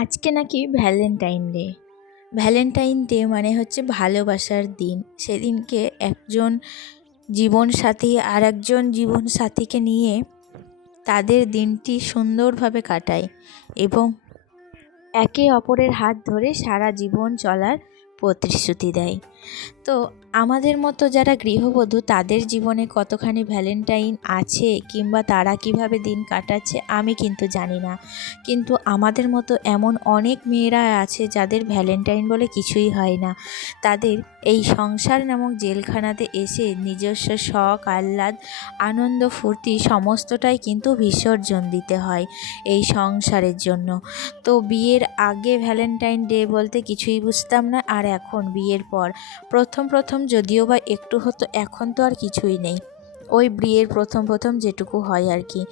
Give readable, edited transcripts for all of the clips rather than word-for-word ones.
আজকে নাকি Valentine day. Valentine day মানে হচ্ছে ভালোবাসার দিন। সেদিনকে একজন জীবনসাথী আর একজন জীবনসাথীকে নিয়ে তাদের দিনটি সুন্দরভাবে কাটায় এবং একে অপরের হাত ধরে সারা জীবন চলার প্রতিশ্রুতি দেয়। তো আমাদের মতো যারা গৃহবধূ তাদের জীবনে কতখানি ভ্যালেন্টাইন আছে কিংবা তারা কিভাবে দিন কাটাচ্ছে আমি কিন্তু জানি না, কিন্তু আমাদের মতো এমন অনেক মেয়েরা আছে যাদের ভ্যালেন্টাইন বলে কিছুই হয় না। তাদের এই সংসার নামক জেলখানাতে এসে নিজস্ব শখ আহ্লাদ আনন্দ ফুর্তি সমস্তটাই কিন্তু বিসর্জন দিতে হয় এই সংসারের জন্য। তো বিয়ের আগে ভ্যালেন্টাইন ডে বলতে কিছুই বুঝতাম না, আর এখন বিয়ের পর প্রথম যদিও বা একটু হতো, এখন তো আর কিছুই নেই। ওই বিয়ের প্রথম যেটুকু হয় আর কি।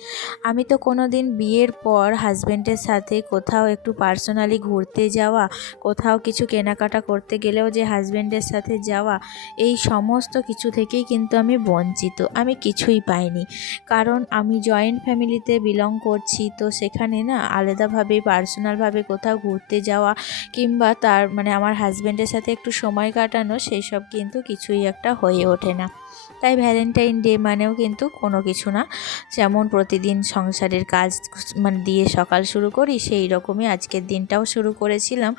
আমি তো কোনো দিন বিয়ের পর হাজব্যান্ডের সাথে কোথাও একটু পার্সোনালি ঘুরতে যাওয়া, কোথাও কিছু কেনাকাটা করতে গেলেও যে হাজব্যান্ডের সাথে যাওয়া, এই সমস্ত কিছু থেকেই কিন্তু আমি বঞ্চিত। আমি কিছুই পাইনি, কারণ আমি জয়েন্ট ফ্যামিলিতে বিলং করছি। তো সেখানে না আলাদাভাবে পার্সোনালভাবে কোথাও ঘুরতে যাওয়া কিংবা তার আমার হাজব্যান্ডের সাথে একটু সময় কাটানো, সেই সব কিন্তু কিছুই একটা হয়ে ওঠে না। তাই ভ্যালেন্টাইন ডে মানেও কিন্তু কোনো কিছু না। যেমন প্রতিদিন সংসারের কাজ দিয়ে সকাল শুরু করি, সেই রকমই আজকের দিনটাও শুরু করেছিলাম।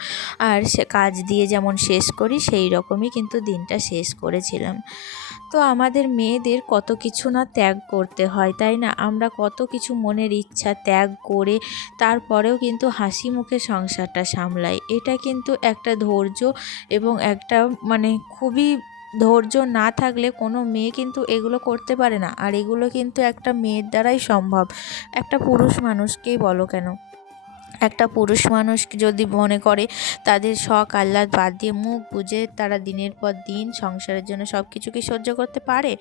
আর সে কাজ দিয়ে যেমন শেষ করি সেই রকমই কিন্তু দিনটা শেষ করেছিলাম। তো আমাদের মেয়েদের কত কিছু না ত্যাগ করতে হয়, তাই না? আমরা কত কিছু মনের ইচ্ছা ত্যাগ করে তারপরেও কিন্তু হাসি মুখে সংসারটা সামলাই। এটা কিন্তু একটা ধৈর্য এবং একটা খুবই ধৈর্য না থাকলে কোনো মেয়ে কিন্তু এগুলো করতে পারে না। আর এগুলো কিন্তু একটা মেয়ের দ্বারাই সম্ভব। একটা পুরুষ মানুষকেই বলো কেন, একটা পুরুষ মানুষ যদি মনে করে তাদের শখ আহ্লাদ বাদ দিয়ে মুখ বুজে তারা দিনের পর দিন সংসারের জন্য সব কিছু কি সহ্য করতে পারে?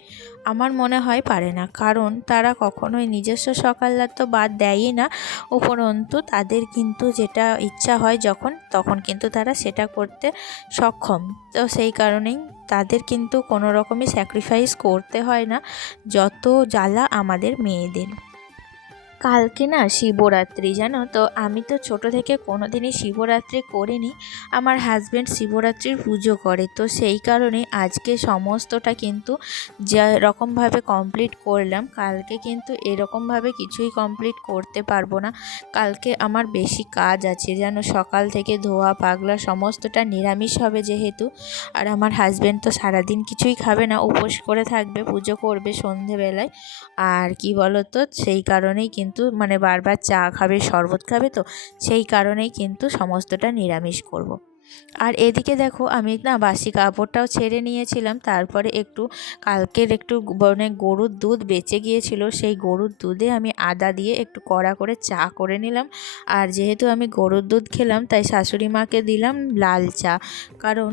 আমার মনে হয় পারে না, কারণ তারা কখনোই নিজস্ব শখ আহ্লাদ তো বাদ দেয়ই না, উপরন্তু তাদের কিন্তু যেটা ইচ্ছা হয় তখন কিন্তু তারা সেটা করতে সক্ষম। তো সেই কারণেই তাদের কিন্তু কোনো রকমই স্যাক্রিফাইস করতে হয় না, যত জ্বালা আমাদের মেয়েদের। কালকে না শিবরাত্রি, জানো তো? আমি তো ছোট থেকে কোনো দিনই শিবরাত্রি করিনি। আমার হাজব্যান্ড শিবরাত্রির পুজো করে, তো সেই কারণে আজকে সমস্তটা কিন্তু যা রকমভাবে কমপ্লিট করলাম, কালকে কিন্তু এরকমভাবে কিছুই কমপ্লিট করতে পারবো না। কালকে আমার বেশি কাজ আছে, জানো। সকাল থেকে ধোয়া পাগলা সমস্তটা নিরামিষ হবে যেহেতু, আর আমার হাজব্যান্ড তো সারাদিন কিছুই খাবে না, উপোস করে থাকবে, পুজো করবে সন্ধেবেলায়। আর কি বলো তো, সেই কারণেই কিন্তু বারবার চা খাবে, শরবত খাবে, তো সেই কারণেই কিন্তু সমস্তটা নিরামিষ করব। আর এদিকে দেখো, আমি না বাসি কাপড়টাও ছেড়ে নিয়েছিলাম। তারপরে কালকের একটু গরুর দুধ বেঁচে গিয়েছিল, সেই গরুর দুধে আমি আদা দিয়ে একটু কড়া করে চা করে নিলাম। আর যেহেতু আমি গরুর দুধ খেলাম, তাই শাশুড়ি মাকে দিলাম লাল চা, কারণ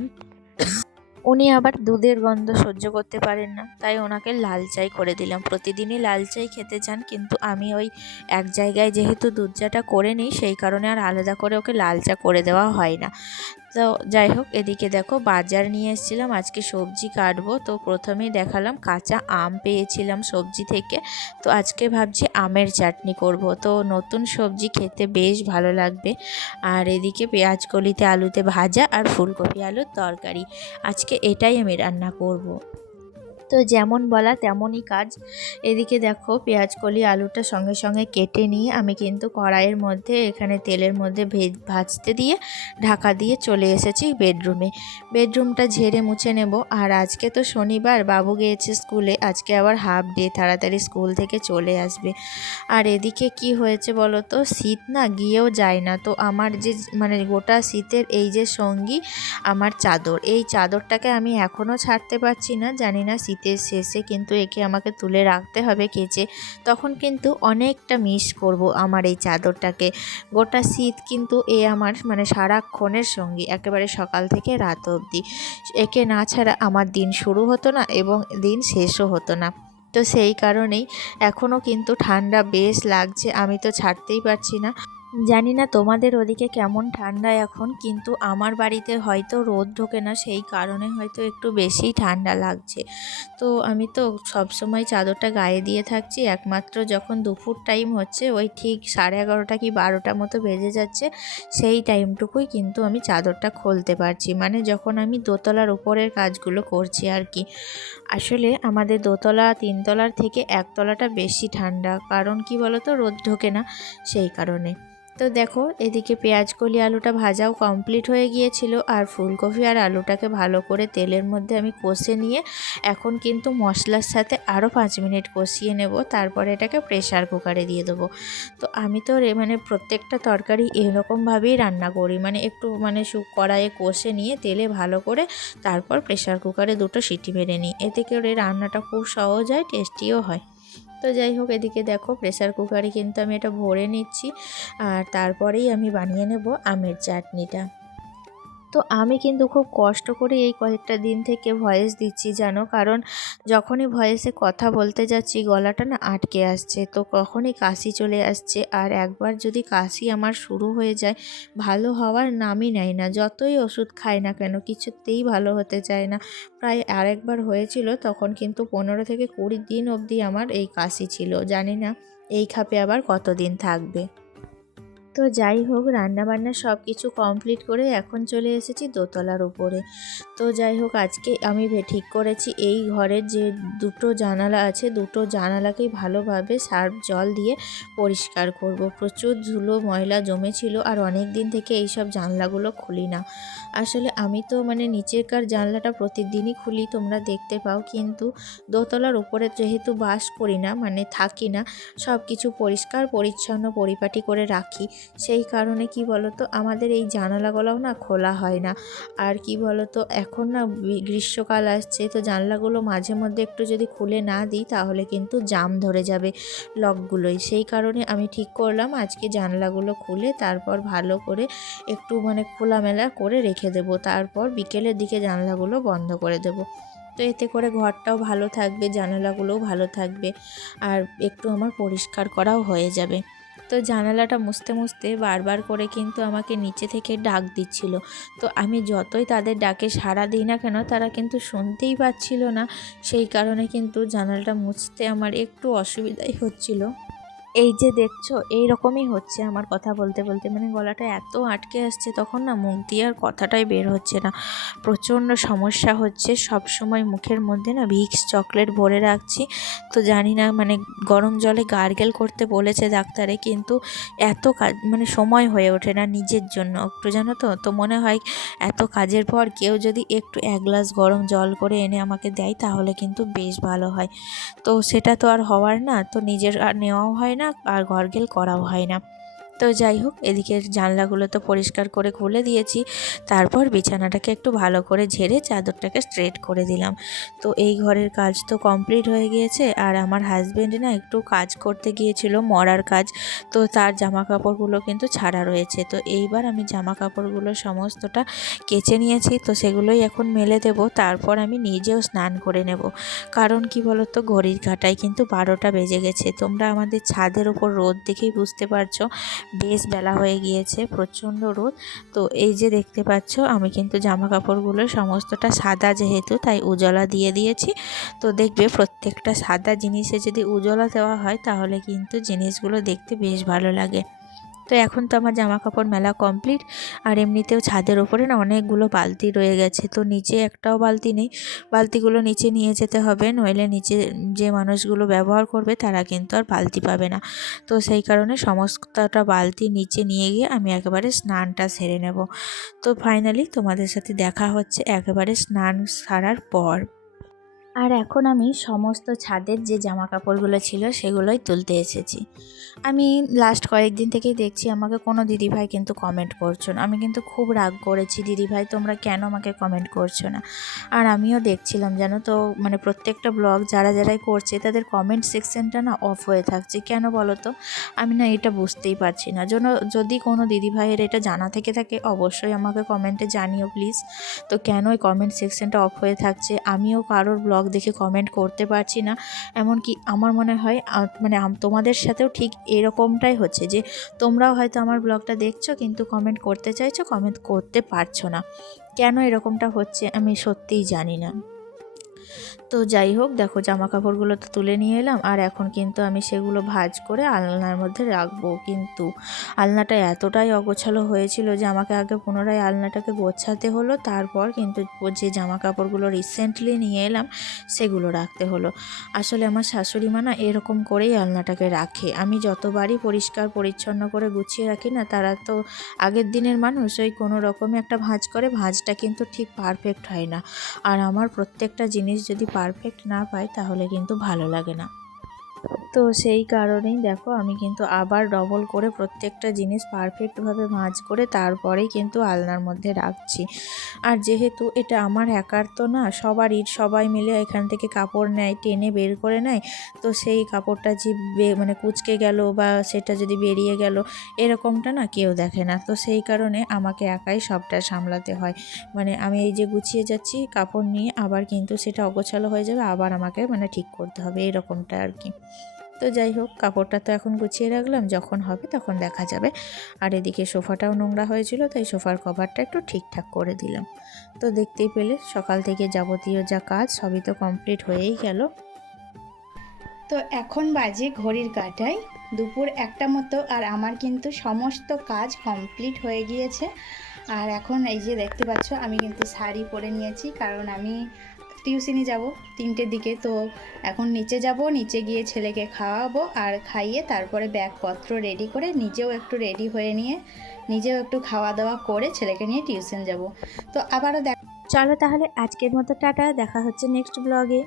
উনি আবার দুধের গন্ধ সহ্য করতে পারেন না, তাই ওনাকে লাল চাই করে দিলাম। প্রতিদিনই লাল চাই খেতে চান, কিন্তু আমি ওই এক জায়গায় যেহেতু দুধ চাটা করে নিই, সেই কারণে আর আলাদা করে ওকে লাল চা করে দেওয়া হয় না। তো যাই হোক, এদিকে দেখো বাজার নিয়ে এসেছিলাম, আজকে সবজি কাটবো। তো প্রথমেই দেখালাম কাঁচা আম পেয়েছিলাম সবজি থেকে, তো আজকে ভাবছি আমের চাটনি করব। তো নতুন সবজি খেতে বেশ ভালো লাগবে। আর এদিকে পেঁয়াজ কলিতে আলুতে ভাজা আর ফুলকপি আলুর তরকারি, আজকে এটাই আমি রান্না করব। তো যেমন বলা তেমনই কাজ। এদিকে দেখো পেঁয়াজকলি আলুটা সঙ্গে সঙ্গে কেটে নিয়ে আমি কিন্তু কড়াইয়ের মধ্যে এখানে তেলের মধ্যে ভাজতে দিয়ে ঢাকা দিয়ে চলে এসেছি বেডরুমটা ঝেড়ে মুছে নেব। আর আজকে তো শনিবার, বাবু গিয়েছে স্কুলে, আজকে আবার হাফ ডে, তাড়াতাড়ি স্কুল থেকে চলে আসবে। আর এদিকে কি হয়েছে বলো তো, শীত না গিয়েও যায় না। তো আমার যে গোটা শীতের এই যে সঙ্গী আমার চাদর, এই চাদরটাকে আমি এখনও ছাড়তে পারছি না। জানি না শীতের শেষে কিন্তু একে আমাকে তুলে রাখতে হবে কেচে, তখন কিন্তু অনেকটা মিস করব আমার এই চাদরটাকে। গোটা শীত কিন্তু এ আমার সারাক্ষণের সঙ্গী, একেবারে সকাল থেকে রাত অবধি। একে না ছাড়া আমার দিন শুরু হতো না এবং দিন শেষও হতো না। তো সেই কারণেই এখনও কিন্তু ঠান্ডা বেশ লাগছে, আমি তো ছাড়তেই পারছি না। জানি না তোমাদের ওদিকে কেমন ঠান্ডা এখন, কিন্তু আমার বাড়িতে হয়তো রোদ ঢোকে না, সেই কারণে হয়তো একটু বেশিই ঠান্ডা লাগছে। তো আমি তো সবসময় চাদরটা গায়ে দিয়ে থাকছি, একমাত্র যখন দুপুর টাইম হচ্ছে ওই ঠিক 11:30 কি 12টা মতো বেজে যাচ্ছে, সেই টাইমটুকুই কিন্তু আমি চাদরটা খুলতে পারছি, মানে যখন আমি দোতলার উপরের কাজগুলো করছি আর কি। আসলে আমাদের দোতলা তিনতলার থেকে একতলাটা বেশি ঠান্ডা, কারণ কি বলো তো, রোদ ঢোকে না, সেই কারণে। তো দেখো এদিকে পেঁয়াজকলি আলুটা ভাজাও কমপ্লিট হয়ে গিয়েছিল, আর ফুলকপি আর আলুটাকে ভালো করে তেলের মধ্যে আমি কষে নিয়ে এখন কিন্তু মশলার সাথে আরও 5 মিনিট কষিয়ে নেব, তারপরে এটাকে প্রেশার কুকারে দিয়ে দেবো। তো আমি তো মানে প্রত্যেকটা তরকারি এরকমভাবেই রান্না করি, মানে একটু মানে কড়াইয়ে কষে নিয়ে তেলে ভালো করে তারপর প্রেশার কুকারে 2টো সিটি মেরে নিই, এতে করে রান্নাটা খুব সহজ হয়, টেস্টিও হয়। তো যাই হোক, এদিকে দেখো প্রেসার কুকারে কিন্তু আমি এটা ভরে নিচ্ছি, আর তারপরেই আমি বানিয়ে নেব আমের চাটনিটা। তো আমি কিন্তু খুব কষ্ট করে এই কয়েকটা দিন থেকে ভয়েস দিচ্ছি জানো, কারণ যখনই ভয়েসে কথা বলতে যাচ্ছি গলাটা না আটকে আসছে, তো কখনই কাশি চলে আসছে, আর একবার যদি কাশি আমার শুরু হয়ে যায় ভালো হওয়ার নামই নেয় না, যতই ওষুধ খাই না কেন কিছুতেই ভালো হতে চায় না। প্রায় আরেকবার হয়েছিল, তখন কিন্তু 15 থেকে 20 দিন অবধি আমার এই কাশি ছিল, জানি না এই খাপে আবার কতদিন থাকবে। তো যাই হোক, রান্নাবান্না সব কিছু কমপ্লিট করে এখন চলে এসেছি দোতলার উপরে। তো যাই হোক, আজকে আমি ঠিক করেছি এই ঘরের যে 2টো জানালা আছে, 2টো জানালাকেই ভালোভাবে সার্ফ জল দিয়ে পরিষ্কার করব। প্রচুর ধুলো ময়লা জমেছিল, আর অনেক দিন থেকে এইসব জানলাগুলো খুলি না। আসলে আমি তো মানে নিচেরকার জানলাটা প্রতিদিনই খুলি, তোমরা দেখতে পাও, কিন্তু দোতলার উপরে যেহেতু বাস করি না, মানে থাকি না, সব কিছু পরিষ্কার পরিচ্ছন্ন পরিপাটি করে রাখি, সেই কারণে কি বলতো আমাদের এই জানালাগুলোও না খোলা হয় না। আর কি বলতো, এখন না গ্রীষ্মকাল আসছে, তো জানলাগুলো মাঝে মধ্যে একটু যদি খুলে না দিই তাহলে কিন্তু জাম ধরে যাবে লকগুলোই, সেই কারণে আমি ঠিক করলাম আজকে জানলাগুলো খুলে তারপর ভালো করে একটু মানে খোলামেলা করে রেখে দেবো, তারপর বিকেলের দিকে জানলাগুলো বন্ধ করে দেবো। তো এতে করে ঘরটাও ভালো থাকবে, জানালাগুলোও ভালো থাকবে, আর একটু আমার পরিষ্কার করাও হয়ে যাবে। তো জানালাটা মুছতে মুছতে বারবার করে কিন্তু আমাকে নিচে থেকে ডাক দিচ্ছিল, তো আমি যতই তাদের ডাকে সাড়া দিই না কেন তারা কিন্তু শুনতেই পাচ্ছিল না, সেই কারণে কিন্তু জানালাটা মুছতে আমার একটু অসুবিধাই হচ্ছিল। এই যে দেখছো, এই রকমই হচ্ছে আমার কথা বলতে বলতে, মানে গলাটা এত আটকে আসছে, তখন না মুখ দিয়ে আর কথাটাই বের হচ্ছে না, প্রচণ্ড সমস্যা হচ্ছে। সব সময় মুখের মধ্যে না ভিক্স চকলেট ভরে রাখছি, তো জানি না মানে গরম জলে গার্গেল করতে বলেছে ডাক্তারে, কিন্তু এত কাজ মানে সময় হয়ে ওঠে না নিজের জন্য একটু, জানো তো। তো মনে হয় এত কাজের পর কেউ যদি একটু 1 গ্লাস গরম জল করে এনে আমাকে দেয় তাহলে কিন্তু বেশ ভালো হয়, তো সেটা তো আর হওয়ার না, তো নিজের আর নেওয়াও হয় না আর ঘরগেল করাও হয় না। তো যাই হোক, এদিকে জানলাগুলো তো পরিষ্কার করে খুলে দিয়েছি, তারপর বিছানাটাকে একটু ভালো করে ঝেড়ে চাদরটাকে স্ট্রেট করে দিলাম। তো এই ঘরের কাজ তো কমপ্লিট হয়ে গিয়েছে, আর আমার হাজব্যান্ড না একটু কাজ করতে গিয়েছিল মরার কাজ, তো তার জামা কাপড়গুলো কিন্তু ছাড়া রয়েছে, তো এইবার আমি জামা কাপড়গুলো সমস্তটা কেচে নিয়েছি, তো সেগুলোই এখন মেলে দেব, তারপর আমি নিজেও স্নান করে নেব। কারণ কি বলতো, ঘড়ির কাঁটায় কিন্তু 12টা বেজে গেছে, তোমরা আমাদের ছাদের ওপর রোদ দেখেই বুঝতে পারছো বেশ বেলা হয়ে গিয়েছে, প্রচণ্ড রোদ। তো এই যে দেখতে পাচ্ছ, আমি কিন্তু জামা কাপড়গুলো সমস্তটা সাদা যেহেতু তাই উজালা দিয়ে দিয়েছি। তো দেখবে প্রত্যেকটা সাদা জিনিসে যদি উজালা দেওয়া হয় তাহলে কিন্তু জিনিসগুলো দেখতে বেশ ভালো লাগে। তো এখন তো আমার জামা কাপড় মেলা কমপ্লিট, আর এমনিতেও ছাদের ওপরে না অনেকগুলো বালতি রয়ে গেছে, তো নিচে একটাও বালতি নেই, বালতিগুলো নিচে নিয়ে যেতে হবে, নইলে নিচে যে মানুষগুলো ব্যবহার করবে তারা কিন্তু আর বালতি পাবে না। তো সেই কারণে সমস্তটা বালতি নিচে নিয়ে গিয়ে আমি একেবারে স্নানটা সেরে নেব। তো ফাইনালি তোমাদের সাথে দেখা হচ্ছে একেবারে স্নান সারার পর। আর এখন আমি সমস্ত ছাদের যে জামা কাপড়গুলো ছিল সেগুলোই তুলতে এসেছি। আমি লাস্ট কয়েকদিন থেকেই দেখছি আমাকে কোনো দিদিভাই কিন্তু কমেন্ট করছো না, আমি কিন্তু খুব রাগ করেছি, দিদিভাই তোমরা কেন আমাকে কমেন্ট করছো না। আর আমিও দেখছিলাম জানো তো, মানে প্রত্যেকটা ব্লগ যারাই করছে তাদের কমেন্ট সেকশনটা না অফ হয়ে থাকছে, কেন বলো তো, আমি না এটা বুঝতেই পারছি না। যদি কোনো দিদিভাইয়ের এটা জানা থেকে থাকে অবশ্যই আমাকে কমেন্টে জানিও প্লিজ, তো কেন ওই কমেন্ট সেকশনটা অফ হয়ে থাকছে। আমিও কারোর ব্লগ দেখে কমেন্ট করতে পারছি না। এমনকি আমার মনে হয় মানে তোমাদের সাথেও ঠিক এরকমটাই হচ্ছে যে তোমরাও হয়তো আমার ব্লগটা দেখছো কিন্তু কমেন্ট করতে চাইছো, কমেন্ট করতে পারছো না। কেন এরকমটা হচ্ছে আমি সত্যিই জানি না। তো যাই হোক, দেখো জামা কাপড়গুলো তো তুলে নিয়ে এলাম, আর এখন কিন্তু আমি সেগুলো ভাঁজ করে আলনার মধ্যে রাখবো। কিন্তু আলনাটা এতটাই অগোছালো হয়েছিল যে আমাকে আগে পুনরায় আলনাটাকে গোছাতে হলো, তারপর কিন্তু যে জামা কাপড়গুলো রিসেন্টলি নিয়ে এলাম সেগুলো রাখতে হলো। আসলে আমার শাশুড়ি মা না এরকম করেই আলনাটাকে রাখে। আমি যতবারই পরিষ্কার পরিচ্ছন্ন করে গুছিয়ে রাখি না, তারা তো আগের দিনের মানুষ, ওই কোনো রকমে একটা ভাঁজ করে, ভাঁজটা কিন্তু ঠিক পারফেক্ট হয় না। আর আমার প্রত্যেকটা জিনিস যদি পারফেক্ট না পাই তাহলে কিন্তু ভালো লাগে না। তো সেই কারণেই দেখো আমি কিন্তু আবার ডবল করে প্রত্যেকটা জিনিস পারফেক্টভাবে ভাঁজ করে তারপরেই কিন্তু আলনার মধ্যে রাখছি। আর যেহেতু এটা আমার একার তো না, সবাই মিলে এখান থেকে কাপড় নেয়, টেনে বের করে নেয়। তো সেই কাপড়টা যে মানে কুঁচকে গেল বা সেটা যদি বেরিয়ে গেল, এরকমটা না কেউ দেখে না। তো সেই কারণে আমাকে একাই সবটা সামলাতে হয়। মানে আমি এই যে গুছিয়ে যাচ্ছি কাপড় নিয়ে, আবার কিন্তু সেটা অগোছালো হয়ে যাবে, আবার আমাকে মানে ঠিক করতে হবে, এরকমটা আর কি। তো যাই হোক, কাপড়টা তো এখন গুছিয়ে রাখলাম, যখন হবে তখন দেখা যাবে। আর এদিকে সোফাটাও নোংরা হয়েছিল, তাই সোফার কভারটা একটু ঠিকঠাক করে দিলাম। তো দেখতেই পেলে সকাল থেকে যাবতীয় যা কাজ সবই তো কমপ্লিট হয়েই গেল। তো এখন বাজে ঘড়ির কাঁটায় দুপুর 1টা মতো, আর আমার কিন্তু সমস্ত কাজ কমপ্লিট হয়ে গিয়েছে। আর এখন এই যে দেখতে পাচ্ছ আমি কিন্তু শাড়ি পরে নিয়েছি, কারণ আমি টিউশনি যাব 3টের দিকে। তো এখন নিচে যাব, নিচে গিয়ে ছেলেকে খাওয়াবো, আর খাইয়ে তারপরে ব্যাগপত্র রেডি করে নিজেও একটু রেডি হয়ে নিয়ে নিজেও একটু খাওয়া দাওয়া করে ছেলেকে নিয়ে টিউশন যাব। তো আবারও চলো তাহলে আজকের মতো টাটা, দেখা হচ্ছে নেক্সট ব্লগে।